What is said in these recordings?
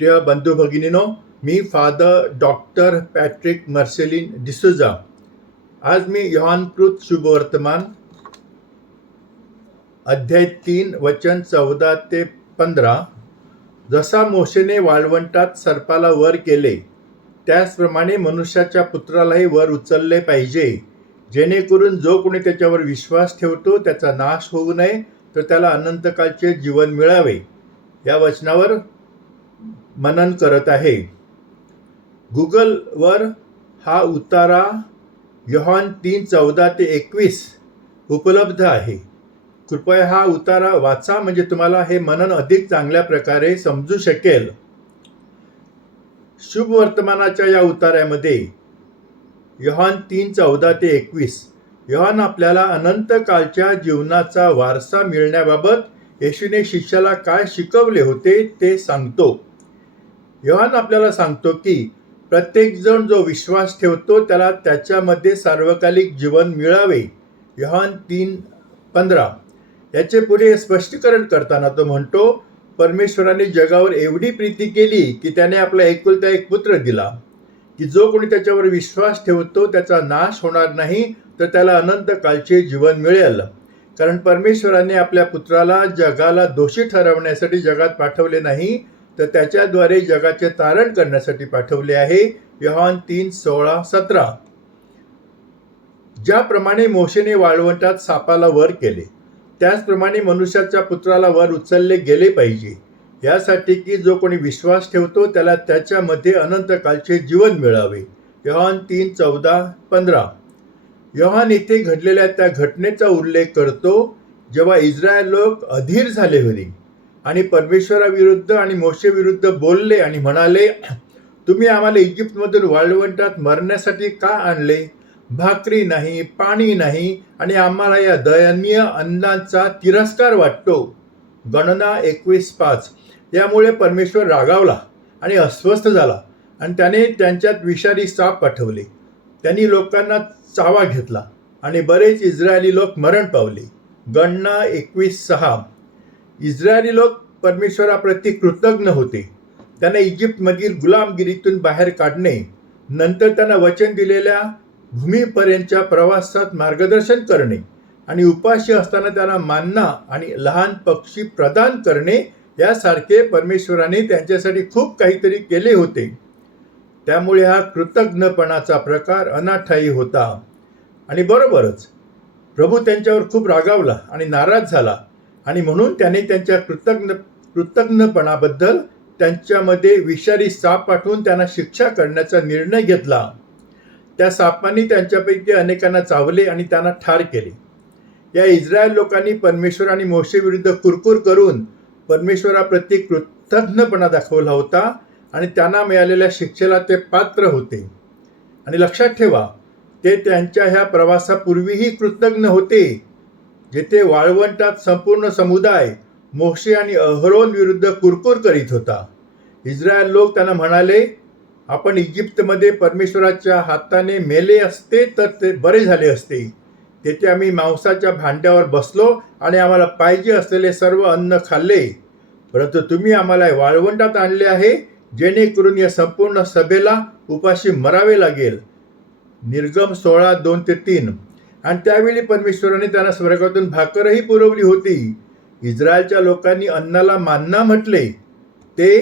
प्रिय बंधू भगिनीनो, मी फादर डॉक्टर पॅट्रिक मार्सेलिन डिसूजा। आज मी योहानकृत शुभवर्तमान अध्याय 3 वचन 14 ते 15, जसा मोशेने वाळवंटात सर्पाला वर केले त्याचप्रमाणे मनुष्याच्या पुत्रालाही वर उचलले पाहिजे, जेणेकरून जो कोणी त्याच्यावर विश्वास ठेवतो त्याचा नाश होऊ नये, तर त्याला अनंतकालचे जीवन मिळावे। या वचनावर मनन करत आहे। गुगलवर हा उतारा योहान 3:14 ते 21 उपलब्ध आहे। कृपया हा उतारा वाचा, म्हणजे तुम्हाला हे मनन अधिक चांगल्या प्रकारे समजू शकेल। शुभ वर्तमानाच्या या उतार्यामध्ये योहान 3:14 ते 21 योहान आपल्याला अनंत कालच्या जीवनाचा वारसा मिळण्याबाबत येशूने शिष्याला काय शिकवले होते ते सांगतो। योहान आपल्याला सांगतो की प्रत्येकजण जो विश्वास ठेवतो त्याला त्याच्यामध्ये सार्वकालिक जीवन मिळावे। योहान 3:15 याचे पुढे स्पष्टीकरण करताना तो म्हणतो, परमेश्वराने जगावर एवढी प्रीती केली की त्याने आपला एकुलता एक पुत्र दिला, की जो कोणी त्याच्यावर विश्वास ठेवतो त्याचा नाश होणार नाही, तर त्याला अनंत कालचे जीवन मिळेल। कारण परमेश्वराने आपल्या पुत्राला जगाला दोषी ठरवण्यासाठी जगात पाठवले नाही, तर त्याच्याद्वारे जगाचे तारण करण्यासाठी पाठवले आहे। योहान 3:16-17 ज्याप्रमाणे मोशेने वाळवंटात सापाला वर केले त्याचप्रमाणे मनुष्याच्या पुत्राला वर उचलले गेले पाहिजे, यासाठी की जो कोणी विश्वास ठेवतो त्याला त्याच्यामध्ये अनंत कालचे जीवन मिळावे। योहान 3:14-15 योहान येथे घडलेल्या त्या घटनेचा उल्लेख करतो जेव्हा इस्रायल लोक अधीर झाले होते आणि परमेश्वराविरुद्ध आणि मोशेविरुद्ध बोलले आणि म्हणाले, तुम्ही आम्हाला इजिप्तमधून वाळवंटात मरण्यासाठी का आणले? भाकरी नाही, पाणी नाही, आणि आम्हाला या दयनीय अन्नाचा तिरस्कार वाटतो। गणना 21:5 यामुळे परमेश्वर रागावला आणि अस्वस्थ झाला आणि त्याने त्यांच्यात विषारी साप पाठवले। त्यांनी लोकांना चावा घेतला आणि बरेच इस्रायली लोक मरण पावले। गणना 21:6 इस्रायली लोक परमेश्वराप्रती कृतज्ञ होते। त्यांना इजिप्तमधील गुलामगिरीतून बाहेर काढणे, नंतर त्यांना वचन दिलेल्या भूमीपर्यंतच्या प्रवासात मार्गदर्शन करणे आणि उपाशी असताना त्यांना मान्ना आणि लहान पक्षी प्रदान करणे यासारखे परमेश्वराने त्यांच्यासाठी खूप काहीतरी केले होते। त्यामुळे हा कृतज्ञपणाचा प्रकार अनाठायी होता आणि बरोबरच प्रभू त्यांच्यावर खूप रागावला आणि नाराज झाला, आणि म्हणून त्याने त्यांच्या कृतज्ञपणाबद्दल त्यांच्यामध्ये विषारी साप पाठवून त्यांना शिक्षा करण्याचा निर्णय घेतला। त्या सापांनी त्यांच्यापैकी अनेकांना चावले आणि त्यांना ठार केले। या इस्रायल लोकांनी परमेश्वर आणि मोशेविरुद्ध कुरकुर करून परमेश्वराप्रती कृतज्ञपणा दाखवला होता आणि त्यांना मिळालेल्या शिक्षेला ते पात्र होते। आणि लक्षात ठेवा, ते त्यांच्या ह्या प्रवासापूर्वीही कृतज्ञ होते, जेथे वाळवंटात संपूर्ण समुदाय मोशे आणि अहरोन विरुद्ध कुरकुर करीत होता। इस्रायल लोक त्यांना म्हणाले, आपण इजिप्तमध्ये परमेश्वराच्या हाताने मेले असते तर ते बरे झाले असते। तेथे आम्ही मांसाच्या भांड्यावर बसलो आणि आम्हाला पाहिजे असलेले सर्व अन्न खाल्ले, परंतु तुम्ही आम्हाला वाळवंटात आणले आहे, जेणेकरून या संपूर्ण सभेला उपाशी मरावे लागेल। निर्गम 16:2-3 आणि त्यावेळी परमेश्वराने त्यांना स्वर्गातून भाकरही पुरवली होती। इस्रायलच्या लोकांनी अन्नाला मान्ना म्हटले। ते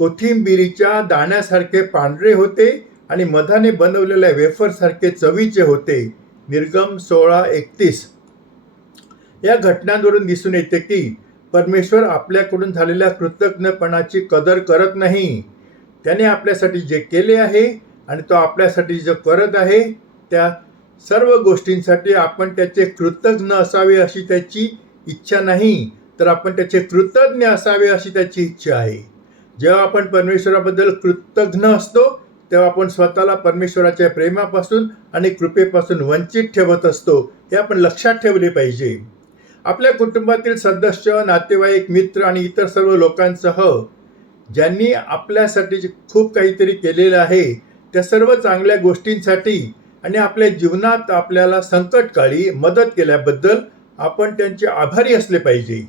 कोथिंबिरीच्या दाण्यासारखे पांढरे होते आणि मधाने बनवलेल्या वेफरसारखे चवीचे होते। निर्गम 16:31 या घटनांवरून दिसून येते की परमेश्वर आपल्याकडून झालेल्या कृतज्ञपणाची कदर करत नाही। त्याने आपल्यासाठी जे केले आहे आणि तो आपल्यासाठी जे करत आहे त्या सर्व गोष्टींसाठी आपण त्याचे कृतज्ञ असावे अशी त्याची इच्छा नाही, तर आपण त्याचे कृतज्ञ असावे अशी त्याची इच्छा आहे। जेव्हा आपण परमेश्वराबद्दल कृतज्ञ असतो तेव्हा आपण स्वतःला परमेश्वराच्या प्रेमापासून आणि कृपेपासून वंचित ठेवत असतो, हे आपण लक्षात ठेवले पाहिजे। आपल्या कुटुंबातील सदस्य, नातेवाईक, मित्र आणि इतर सर्व लोकांसह ज्यांनी आपल्यासाठी खूप काहीतरी केलेलं आहे त्या सर्व चांगल्या गोष्टींसाठी आणि आपल्या जीवनात आपल्याला संकटकाळी मदत केल्याबद्दल आपण त्यांचे आभारी असले पाहिजे,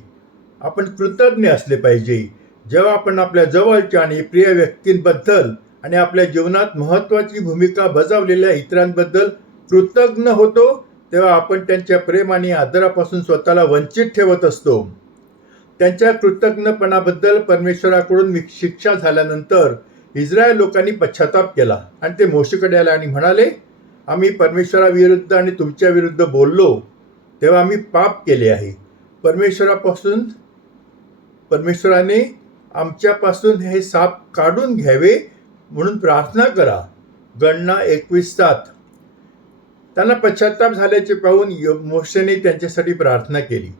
आपण कृतज्ञ असले पाहिजे। जेव्हा आपण आपल्या जवळच्या आणि प्रिय व्यक्तींबद्दल आणि आपल्या जीवनात महत्त्वाची भूमिका बजावलेल्या इतरांबद्दल कृतज्ञ होतो, तेव्हा आपण त्यांच्या प्रेम आणि आदरापासून स्वतःला वंचित ठेवत असतो. त्यांच्या कृतज्ञपणाबद्दल परमेश्वराकडून शिक्षा झाल्यानंतर इस्रायल लोकांनी पश्चाताप केला आणि ते मोशेकडे आले आणि म्हणाले, आम्ही परमेश्वराविरुद्ध आणि तुमच्या विरुद्ध बोललो, तेव्हा आम्ही पाप केले आहे. परमेश्वराने आमच्यापासून हे साप काढून घ्यावे म्हणून प्रार्थना करा. गणना 21:7. त्यांना पश्चाताप झाल्याचे पाहून मोशेने त्यांच्यासाठी प्रार्थना केली.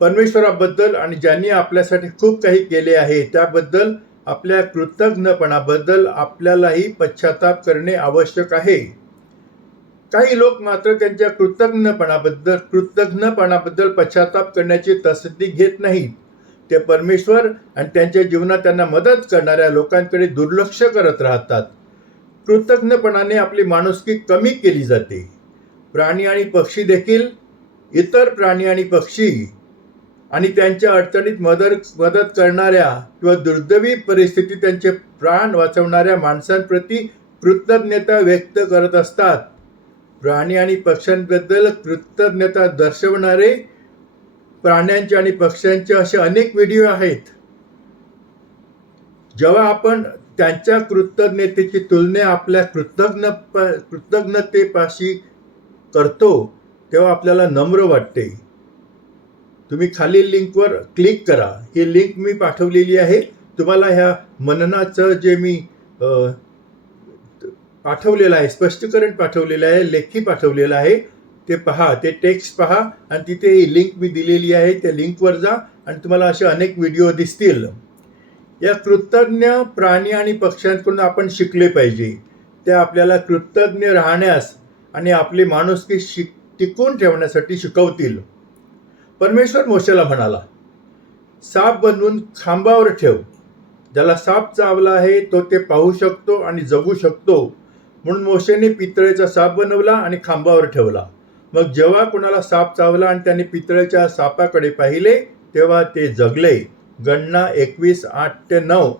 परमेश्वराबद्दल आणि ज्यांनी आपल्यासाठी खूप काही केले आहे त्याबद्दल आपल्या कृतज्ञपणाबद्दल आपल्यालाही पश्चाताप करणे आवश्यक आहे. काही लोक मात्र त्यांच्या कृतज्ञपणाबद्दल पश्चाताप करण्याची तसदी घेत नाहीत. ते परमेश्वर आणि त्यांच्या जीवनात त्यांना मदत करणाऱ्या लोकांकडे दुर्लक्ष करत राहतात. कृतज्ञपणाने आपली माणुसकी कमी केली जाते. प्राणी आणि पक्षी देखील इतर प्राणी आणि पक्षी आणि त्यांच्या अडचणीत मदत करणाऱ्या किंवा दुर्दैवी परिस्थितीत त्यांचे प्राण वाचवणाऱ्या माणसांप्रती कृतज्ञता व्यक्त करत असतात. प्राणी आणि पक्ष्यांबद्दल कृतज्ञता दर्शवणारे प्राण्यांचे आणि पक्ष्यांचे असे अनेक व्हिडिओ आहेत. जेव्हा आपण त्यांच्या कृतज्ञतेची तुलना आपल्या कृतज्ञतेपाशी करतो तेव्हा आपल्याला नम्र वाटते. तुम्ही खालील लिंकवर क्लिक करा. ही लिंक मी पाठवलेली आहे. तुम्हाला ह्या मननाचं जे मी पाठवलेलं आहे, स्पष्टीकरण पाठवलेलं आहे, लेखी पाठवलेलं आहे, ते पहा, ते टेक्स्ट पहा आणि तिथे ही लिंक मी दिलेली आहे. त्या लिंकवर जा आणि तुम्हाला असे अनेक व्हिडिओ दिसतील. या कृतज्ञ प्राणी आणि पक्ष्यांकडून आपण शिकले पाहिजे. ते आपल्याला कृतज्ञ राहण्यास आणि आपली माणुसकी टिकून ठेवण्यासाठी शिकवतील. परमेश्वर मोशेला म्हणाला, साप बनवून खांबावर ठेव. ज्याला साप चावला आहे तो ते पाहू शकतो आणि जगू शकतो. म्हणून मोशेने पितळेचा साप बनवला आणि खांबावर ठेवला. मग जेव्हा कोणाला साप चावला आणि त्याने पितळेच्या सापाकडे पाहिले तेव्हा ते जगले. गणना 21:8-9.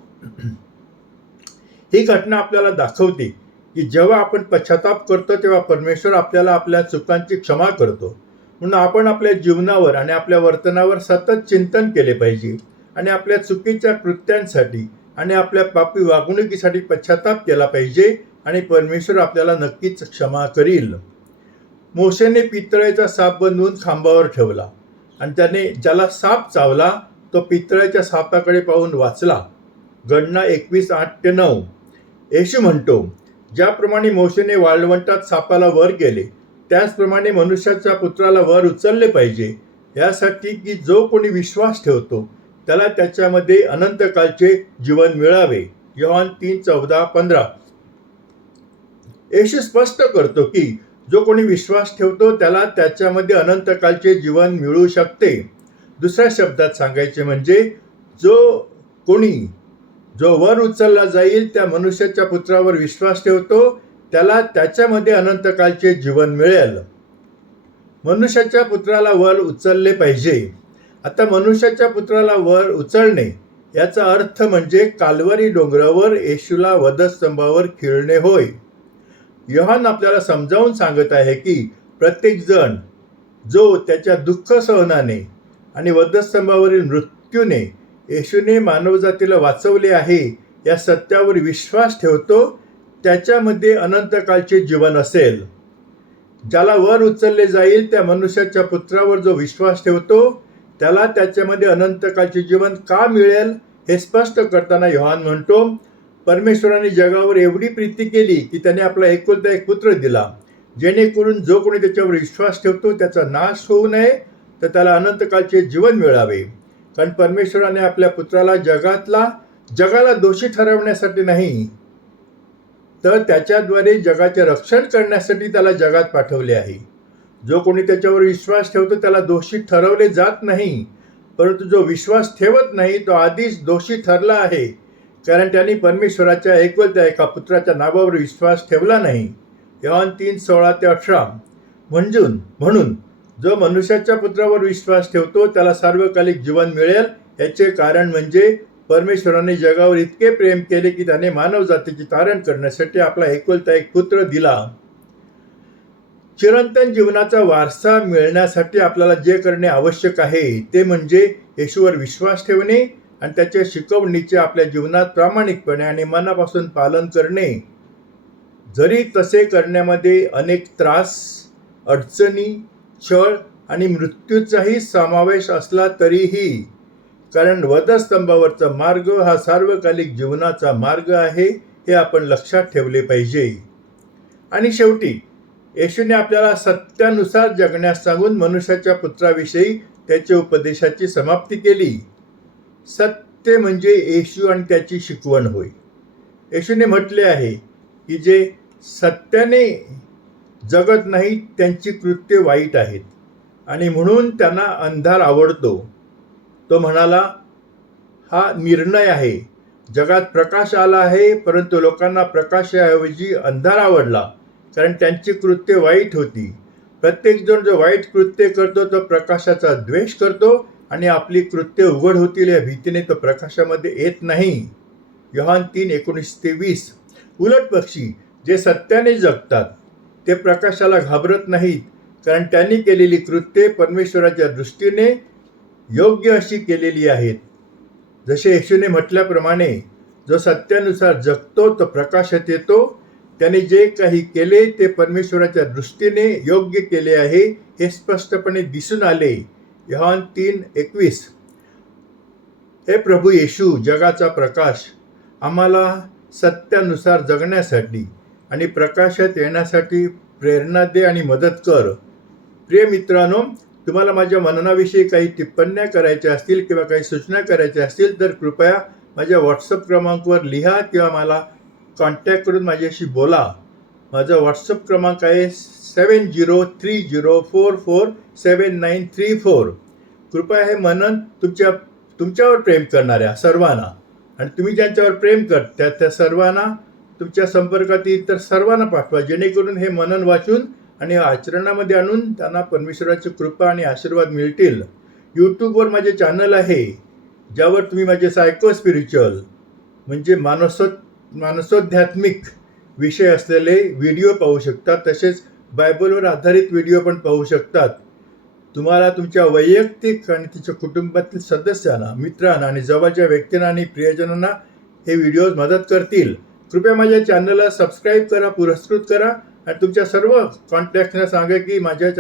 ही घटना आपल्याला दाखवते की जेव्हा आपण पश्चाताप करतो तेव्हा परमेश्वर आपल्याला आपल्या चुकांची क्षमा करतो. म्हणून आपण आपल्या जीवनावर आणि आपल्या वर्तनावर सतत चिंतन केले पाहिजे आणि आपल्या चुकीच्या कृत्यांसाठी आणि आपल्या पापी वागणुकीसाठी पश्चाताप केला पाहिजे आणि परमेश्वर आपल्याला नक्कीच क्षमा करील. मोशेने पितळेचा साप बनवून खांबावर ठेवला आणि त्याने ज्याला साप चावला तो पितळेच्या सापाकडे पाहून वाचला. गणना 21:8-9. येशू म्हणतो, ज्याप्रमाणे मोशेने वाळवंटात सापाला वर गेले त्याचप्रमाणे मनुष्याच्या पुत्राला वर उचलले पाहिजे, यासाठी की जो कोणी विश्वास ठेवतो त्याला त्याच्यामध्ये अनंतकालचे जीवन मिळावे. योहान 3:14-15. येशू स्पष्ट करतो की जो कोणी विश्वास ठेवतो त्याला त्याच्यामध्ये अनंतकालचे जीवन मिळू शकते. दुसऱ्या शब्दात सांगायचे म्हणजे जो वर उचलला जाईल त्या मनुष्याच्या पुत्रावर विश्वास ठेवतो त्याला त्याच्यामध्ये अनंतकालचे जीवन मिळेल. मनुष्याच्या पुत्राला वर उचलले पाहिजे. आता मनुष्याच्या पुत्राला वर उचलणे याचा अर्थ म्हणजे काल्वरी डोंगरावर येशूला वधस्तंभावर खिळणे होय. योहान आपल्याला समजावून सांगत आहे की प्रत्येक जण जो त्याच्या दुःख सहनाने आणि वधस्तंभावरील मृत्यूने येशूने मानवजातीला वाचवले आहे या सत्यावर विश्वास ठेवतो त्याच्यामध्ये अनंतकालचे जीवन असेल. ज्याला वर उचलले जाईल त्या मनुष्याच्या पुत्रावर जो विश्वास ठेवतो त्याला त्याच्यामध्ये अनंतकालचे जीवन का मिळेल हे स्पष्ट करताना योहान म्हणतो, परमेश्वराने जगावर एवढी प्रीती केली की त्याने आपला एकुलता एक पुत्र दिला, जेणेकरून जो कोणी त्याच्यावर विश्वास ठेवतो त्याचा नाश होऊ नये तर त्याला अनंतकालचे जीवन मिळावे. कारण परमेश्वराने आपल्या पुत्राला जगाला दोषी ठरवण्यासाठी नाही तर त्याच्याद्वारे जगाचे रक्षण करण्यासाठी त्याला जगात पाठवले आहे. जो कोणी त्याच्यावर विश्वास ठेवतो त्याला दोषी ठरवले जात नाही, परंतु जो विश्वास ठेवत नाही तो आधीच दोषी ठरला आहे, कारण त्यांनी परमेश्वराच्या एकुलत्या एका पुत्राच्या नावावर विश्वास ठेवला नाही. योहान 3:16-18. म्हणून जो मनुष्याच्या पुत्रावर विश्वास ठेवतो त्याला सार्वकालिक जीवन मिळेल. याचे कारण म्हणजे परमेश्वराने जगावर इतके प्रेम केले की त्याने मानव जातीचे तारण करण्यासाठी आपला एकुलता एक पुत्र दिला. चिरंतन जीवनाचा वारसा मिळण्यासाठी आपल्याला जे करणे आवश्यक आहे ते म्हणजे येशूवर विश्वास ठेवणे आणि त्याच्या शिकवणीचे आपल्या जीवनात प्रामाणिकपणे आणि मनापासून पालन करणे. जरी तसे करण्यामध्ये अनेक त्रास, अडचणी, छळ आणि मृत्यूचाही समावेश असला तरीही, कारण वधस्तंभावरचा मार्ग हा सार्वकालिक जीवनाचा मार्ग आहे हे आपण लक्षात ठेवले पाहिजे. आणि शेवटी येशूने आपल्याला सत्यानुसार जगण्यास सांगून मनुष्याच्या पुत्राविषयी त्याच्या उपदेशाची समाप्ती केली. सत्य म्हणजे येशू आणि त्याची शिकवण होय. येशूने म्हटले आहे की जे सत्याने जगत नाहीत त्यांची कृत्ये वाईट आहेत आणि म्हणून त्यांना अंधार आवडतो. तो म्हणाला, हा निर्णय आहे. जगात प्रकाश आला आहे, परंतु लोकांना प्रकाशाऐवजी अंधार आवडला, कारण त्यांची कृत्ये वाईट होती. प्रत्येकजण जो वाईट कृत्य करतो तो प्रकाशाचा द्वेष करतो आणि आपली कृत्ये उघड होतील या भीतीने तो प्रकाशामध्ये येत नाही. योहान 3:19-20. उलट पक्षी जे सत्याने जगतात ते प्रकाशाला घाबरत नाहीत, कारण त्यांनी केलेली कृत्ये परमेश्वराच्या दृष्टीने योग्य अशी केलेली आहेत. जसे येशूने म्हटल्याप्रमाणे जो सत्यानुसार जगतो तो प्रकाशात येतो. त्याने जे काही केले ते परमेश्वराच्या दृष्टीने योग्य केले आहे हे स्पष्टपणे दिसून आले. योहान 3:21. हे प्रभू येशू, जगाचा प्रकाश, आम्हाला सत्यानुसार जगण्यासाठी आणि प्रकाशात येण्यासाठी प्रेरणा दे आणि मदत कर. प्रिय मित्रांनो, तुम्हाला माझ्या मननाविषयी काही टिप्पण्या करायच्या असतील किंवा काही सूचना करायच्या असतील तर कृपया माझ्या व्हॉट्सअप क्रमांकावर लिहा किंवा मला कॉन्टॅक्ट करून माझ्याशी बोला. माझा व्हॉट्सअप क्रमांक आहे 7030447934. कृपया हे मनन तुमच्यावर प्रेम करणाऱ्या सर्वांना आणि तुम्ही ज्यांच्यावर प्रेम करता त्या सर्वांना तुमच्या संपर्कात इतर सर्वांना पाठवा, जेणेकरून हे मनन वाचून आणि आचरणामध्ये आणून त्यांना परमेश्वराची कृपा आणि आशीर्वाद मिळतील. यूट्यूबवर माझे चॅनल आहे, ज्यावर तुम्ही माझे सायको स्पिरिच्युअल म्हणजे मानसोध्यात्मिक विषय असलेले व्हिडिओ पाहू शकतात. तसेच बायबलवर आधारित व्हिडिओ पण पाहू शकतात. तुम्हाला तुमच्या वैयक्तिक आणि तिच्या कुटुंबातील सदस्यांना, मित्रांना आणि जवळच्या व्यक्तींना आणि प्रियजनांना हे व्हिडिओज मदत करतील. कृपया माझ्या चॅनलला सबस्क्राईब करा, पुरस्कृत करा आणि तुमच्या सर्व कॉन्टॅक्ट्सना सांगा की माझ्या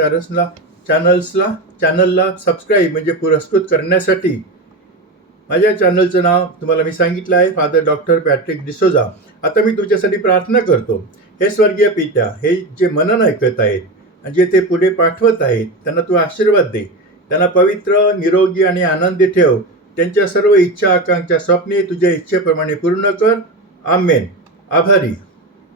चॅनलला सबस्क्राईब म्हणजे पुरस्कृत करण्यासाठी. माझ्या चॅनलचं नाव तुम्हाला मी सांगितलं आहे, फादर डॉक्टर पॅट्रिक डिसोजा. आता मी तुमच्यासाठी प्रार्थना करतो. हे स्वर्गीय पित्या, हे जे मनन ऐकत आहेत आणि जे ते पुढे पाठवत आहेत त्यांना तू आशीर्वाद दे. त्यांना पवित्र, निरोगी आणि आनंदी ठेव. त्यांच्या सर्व इच्छा, आकांक्षा, स्वप्ने तुझ्या इच्छेप्रमाणे पूर्ण कर. आमेन. आभारी.